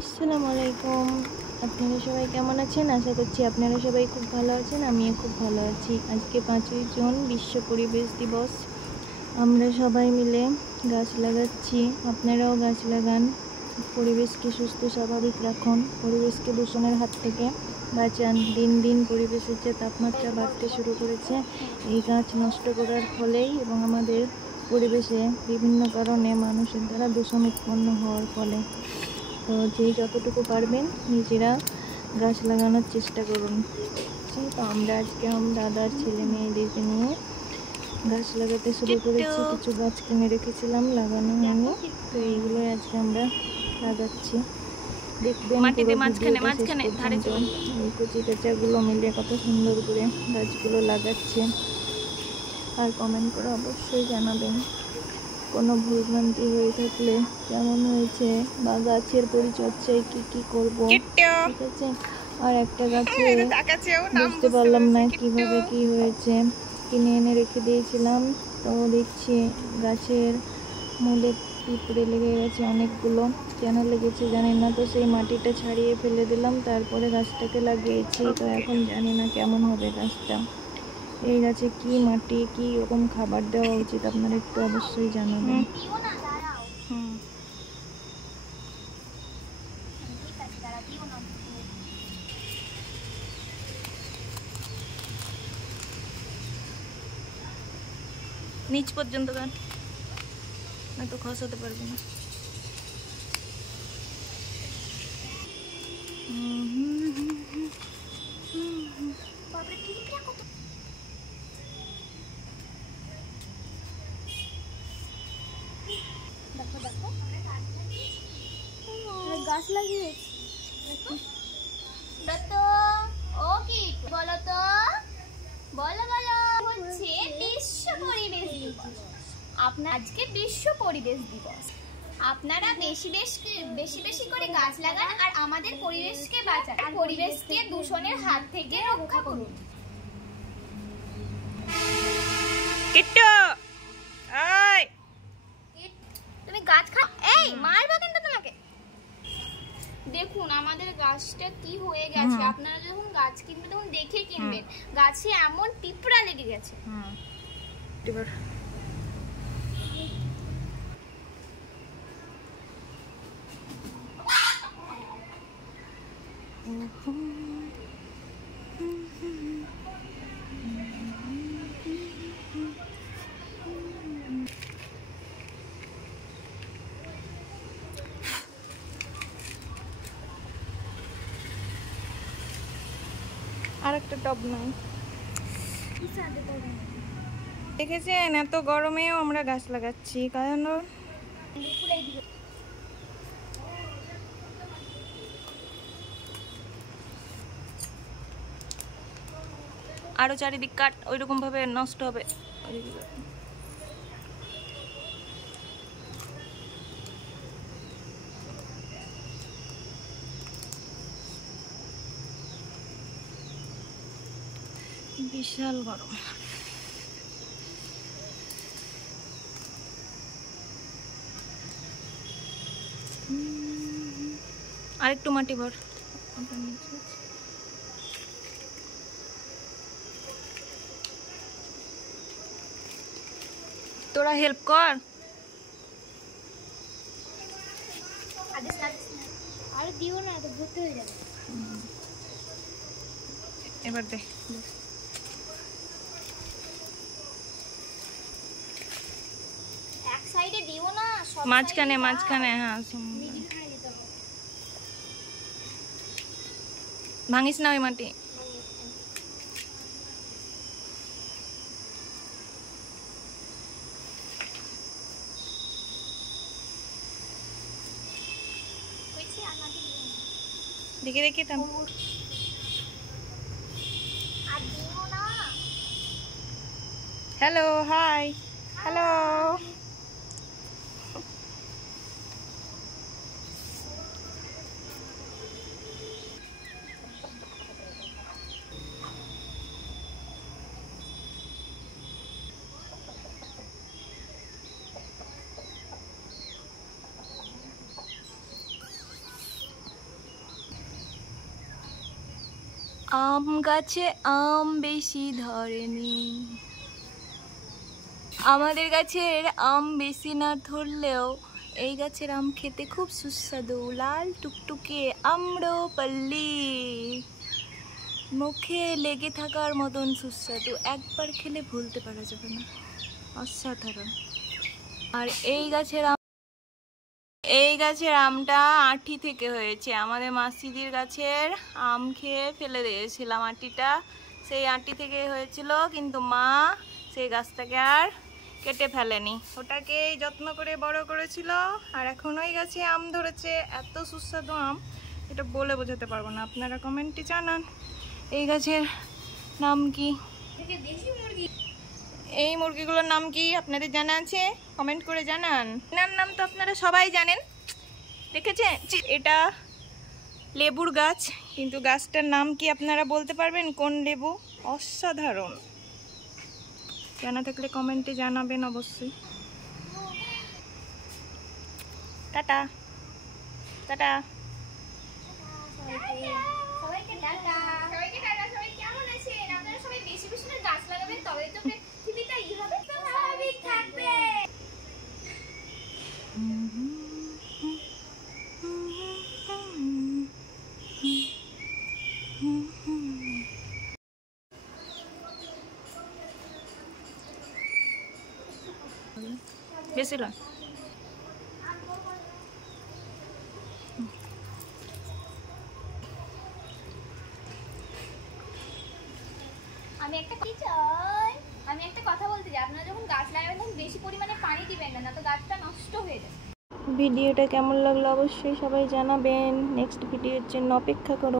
আসসালামু আলাইকুম। আপনারা সবাই কেমন আছেন? আশা করছি আপনারা সবাই খুব ভালো আছেন। আমিও খুব ভালো আছি। আজকে 5ই জুন বিশ্ব পরিবেশ দিবস। আমরা সবাই মিলে গাছ লাগাচ্ছি। আপনারাও গাছ লাগান। পরিবেশকে সুস্থ স্বাভাবিক রাখুন। পরিবেশকে দূষণের হাত থেকে বাঁচান। দিন দিন পরিবেশের যে তাপমাত্রা বাড়তে শুরু করেছে, এই গাছ নষ্ট করার ফলেই এবং আমাদের পরিবেশে বিভিন্ন কারণে মানুষের দ্বারা দূষণ উৎপন্ন হওয়ার ফলে। তো যেই যতটুকু পারবেন নিজেরা গাছ লাগানোর চেষ্টা করুন। তো আমরা আজকে দাদার ছেলে মেয়েদেরকে নিয়ে গাছ লাগাতে শুরু করেছি। কিছু গাছ কিনে রেখেছিলাম, লাগানো হয়নি, তো এইগুলোই আজকে আমরা লাগাচ্ছি। দেখবেন পুরো ভিডিওটা শেষ পর্যন্ত। এই কচি কাচাগুলো মিলে কত সুন্দর করে গাছগুলো লাগাচ্ছে। আর কমেন্ট করে অবশ্যই জানাবেন কোনো ভুলভ্রান্তি হয়ে থাকলে, কেমন হয়েছে বা গাছের পরিচর্যায় কি করব, ঠিক আছে? আর একটা গাছে বুঝতে পারলাম না কিভাবে কি হয়েছে, কিনে এনে রেখে দিয়েছিলাম, তো দেখছি গাছের মূলে পিঁপড়ে লেগে গেছে অনেকগুলো। কেন লেগেছে জানি না, তো সেই মাটিটা ছাড়িয়ে ফেলে দিলাম, তারপরে গাছটাকে লাগিয়েছি। তো এখন জানি না কেমন হবে গাছটা। এই গাছে কি মাটি, কি রকম খাবার দেওয়া উচিত আপনারা একটু অবশ্যই জানাবেন। নিচ পর্যন্ত গান, না তো খসাতে পারবি না। দেখো দেখো গাছ লাগিয়েছি। তো ও কি বলো তো, বলো বলো। হচ্ছে বিশ্ব পরিবেশ দিবস। আপনার আজকে বিশ্ব পরিবেশ দিবস। আপনারা বেশি বেশি করে গাছ লাগান আর আমাদের পরিবেশকে বাঁচান, আর পরিবেশকে দূষণের হাত থেকে রক্ষা করুন। তুমি গাছ খাও, এই মারবো কিন্তু তোমাকে। দেখুন আমাদের গাছটা কি হয়ে গেছে। আপনারা যখন গাছ কিনবেন তখন দেখে কিনবেন। গাছে এমন পিঁপড়া লেগে গেছে। আর একটা টব নাই, দেখেছেন? এত গরমেও আমরা গাছ লাগাচ্ছি, কারণ আরো চারিদিক কাট, ওইরকম ভাবে নষ্ট হবে। বিশাল গরম। আরেকটু মাটি ভর। তোরা হেল্প কর। আর দিও না, তো ভর্তি হয়ে যাবে। এবার দে। এক সাইডে দিও না, সব মাঝখানে মাঝখানে, হ্যাঁ। ভাঙিস না ওই মাটি। দেখে দেখে থাম। Hello, high, hello. আম গাছে আম বেশি ধরেনি। আমাদের গাছের আম বেশি না ধরলেও এই গাছের আম খেতে খুব সুস্বাদু, লাল টুকটুকে আম্রপল্লী, মুখে লেগে থাকার মতন সুস্বাদু, একবার খেলে ভুলতে পারা যাবে না, অসাধারণ। আর এই গাছের আমটা আঁটি থেকে হয়েছে। আমাদের মাসিদির গাছের আম খেয়ে ফেলে দিয়েছিলাম আঁটিটা, সেই আঁটি থেকে হয়েছিল, কিন্তু মা সেই গাছটাকে আর কেটে ফেলেনি, ওটাকে যত্ন করে বড় করেছিল। আর এখন ওই গাছে আম ধরেছে, এত সুস্বাদু আম এটা বলে বোঝাতে পারবো না। আপনারা কমেন্টে জানান এই গাছের নাম কি, এই মুরগিগুলোর নাম কি আপনাদের জানা আছে? কমেন্ট করে জানান। এনার নাম তো আপনারা সবাই জানেন, দেখেছেন। এটা লেবুর গাছ, কিন্তু গাছটার নাম কি আপনারা বলতে পারবেন? কোন লেবু? অসাধারণ, জানা থাকলে কমেন্টে জানাবেন অবশ্যই। Tata tata. সবাইকে টাটা। সবাইকে টাটা। সবাই কেমন আছেন? আপনারা সবাই বেশি বেশি করে গাছ লাগাবেন, তবে তো পৃথিবীটা হবে, স্বাভাবিক থাকবে। বেশি লয়। আমি একটা কথা বলতে চাই, আপনারা যখন গাছ লাগাবেন তখন বেশি পরিমাণে পানি দিবেন না, তো গাছটা নষ্ট হয়ে যাবে। ভিডিওটা কেমন লাগলো অবশ্যই সবাই জানাবেন। নেক্সট ভিডিওর জন্য অপেক্ষা করো।